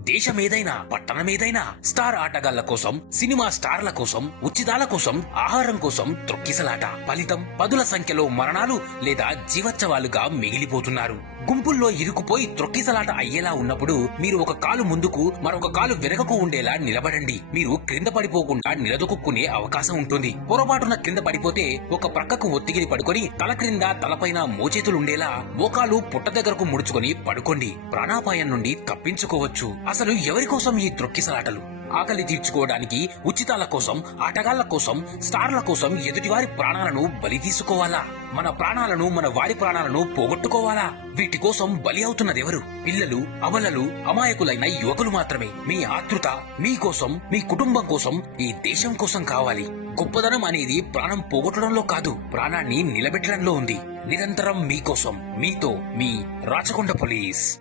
దేశమేదైనా పట్టణమేదైనా star ఆటగాళ్ల కోసం, cinema స్టార్ల కోసం, ఉచితాల కోసం, ఆహారం కోసం త్రొక్కిసలాట. ఫలితం పదుల సంఖ్యలో మరణాలు లేదా జీవోత్సవాలుగా మిగిలిపోతున్నారు. గుంపుల్లో ఇరుకుపోయి త్రొక్కిసలాట అయ్యేలా ఉన్నప్పుడు మీరు ఒక కాలు ముందుకు మరొక కాలు వెనకకు ఉండేలా నిలబడండి. మీరు క్రింద పడిపోకుండా నిలదొక్కునే అవకాశం ఉంటుంది. పొరపాటున క్రింద పడిపోతే ఒక ప్రక్కకు ఒత్తిగిలి పడుకొని తల క్రింద తలపైన మోచేతులుండేలా మోకాలు పుట్ట దగ్గరకు ముడుచుకొని పడుకోండి. ప్రాణాపాయం నుండి తప్పించుకోవచ్చు. అసలు ఎవరి కోసం ఈ త్రొక్కిసలాటలు? ఆకలి తీర్చుకోవడానికి, ఉచితాల కోసం, ఆటగాళ్ల కోసం, స్టార్ల కోసం ఎదుటివారి ప్రాణాలను బలి తీసుకోవాలా? మన ప్రాణాలను, మన వారి ప్రాణాలను పోగొట్టుకోవాలా? వీటి కోసం బలి అవుతున్నదెవరు? పిల్లలు, అబలలు, అమాయకులైన యువకులు మాత్రమే. మీ ఆతృత మీకోసం, మీ కుటుంబం కోసం, ఈ దేశం కోసం కావాలి. గొప్పదనం అనేది ప్రాణం పోగొట్టడంలో కాదు, ప్రాణాన్ని నిలబెట్టడంలో ఉంది. నిరంతరం మీకోసం, మీతో మీ రాచకొండ పోలీస్.